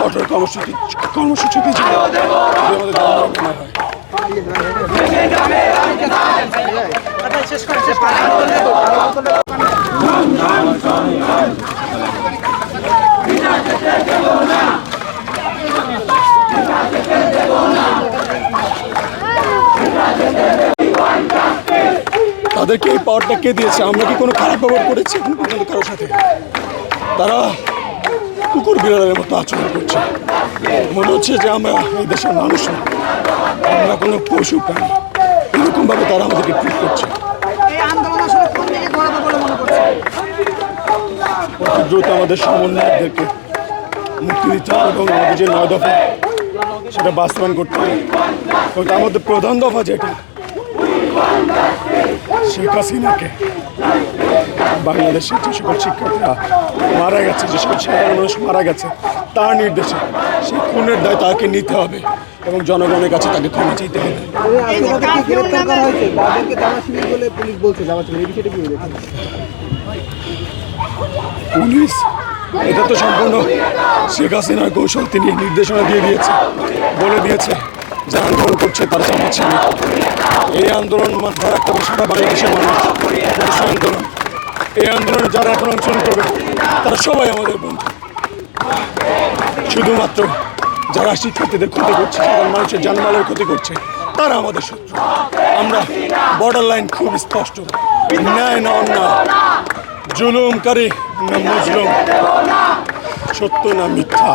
কঠোর কর্মসূচি কর্মসূচি তাদেরকে এই পাওয়ারটা কে দিয়েছে? আমরা কি কোনো খারাপ ব্যবহার করেছি? কারোর সাথে? তারা কুকুর বিড়ালের মতো আচরণ করছে। মনে হচ্ছে যে আমরা এই দেশের মানুষ না আমরা কোনো পশু প্রাণী। এরকমভাবে তারা আমাদেরকে ট্রিট করছে। অতি দ্রুত আমাদের সমন্বয়কদেরকে মুক্তি দিতে হবে এবং আমাদের যে নয় দফা সেটা বাস্তবায়ন করতে হবে। এবং তার মধ্যে প্রধান দফা যেটা শেখ হাসিনাকে বাংলাদেশের যে সকল শিক্ষার্থীরা মারা গেছে, যে সকল সাধারণ মানুষ মারা গেছে, তার নির্দেশে সেই খুনের দায় তাকে নিতে হবে এবং জনগণের কাছে তাকে ক্ষমা চাইতে হবে। পুলিশ, এটা তো সম্পূর্ণ শেখ হাসিনার কৌশল, তিনি নির্দেশনা দিয়ে দিয়েছে, বলে দিয়েছে। যে আন্দোলন করছে, তারা জামাত শিবির এই আন্দোলন রাখতে হবে সারা বাংলাদেশের মানুষ আন্দোলন। এই আন্দোলনে যারা এখন অংশগ্রহণ করবে, তারা সবাই আমাদের বন্ধু। শুধুমাত্র যারা শিক্ষার্থীদের ক্ষতি করছে, সাধারণ মানুষের জানমালের ক্ষতি করছে, তারা আমাদের শত্রু। আমরা বর্ডার লাইন খুব স্পষ্ট। ন্যায় না অন্যায়। জুলুমকারী না মজলুম। সত্য না মিথ্যা।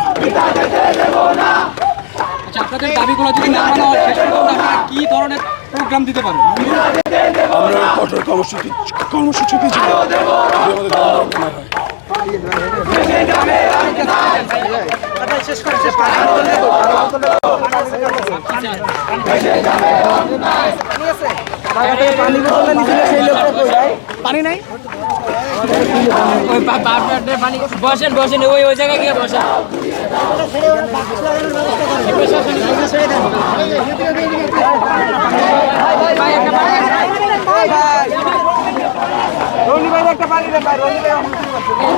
আচ্ছা আপনাদের দাবিগুলো যদি না মানা হয় শেষ পর্যন্ত আপনারা কি ধরনের প্রোগ্রাম দিতে পারেন? আমরা কঠোর কর্মসূচি কর্মসূচি আমাদের শেষ পানি নাই? বসেন বসেন ওই ওই জায়গায় গিয়ে বসেন।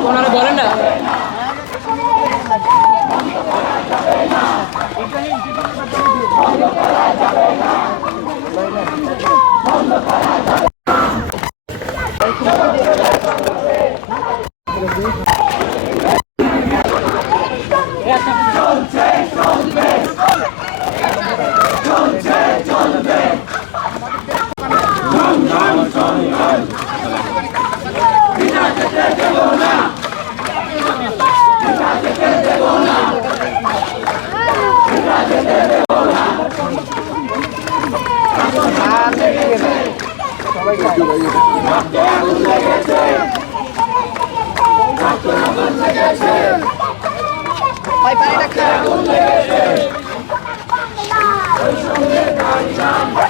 ওনারা বলেন না Bye bye, Dakar.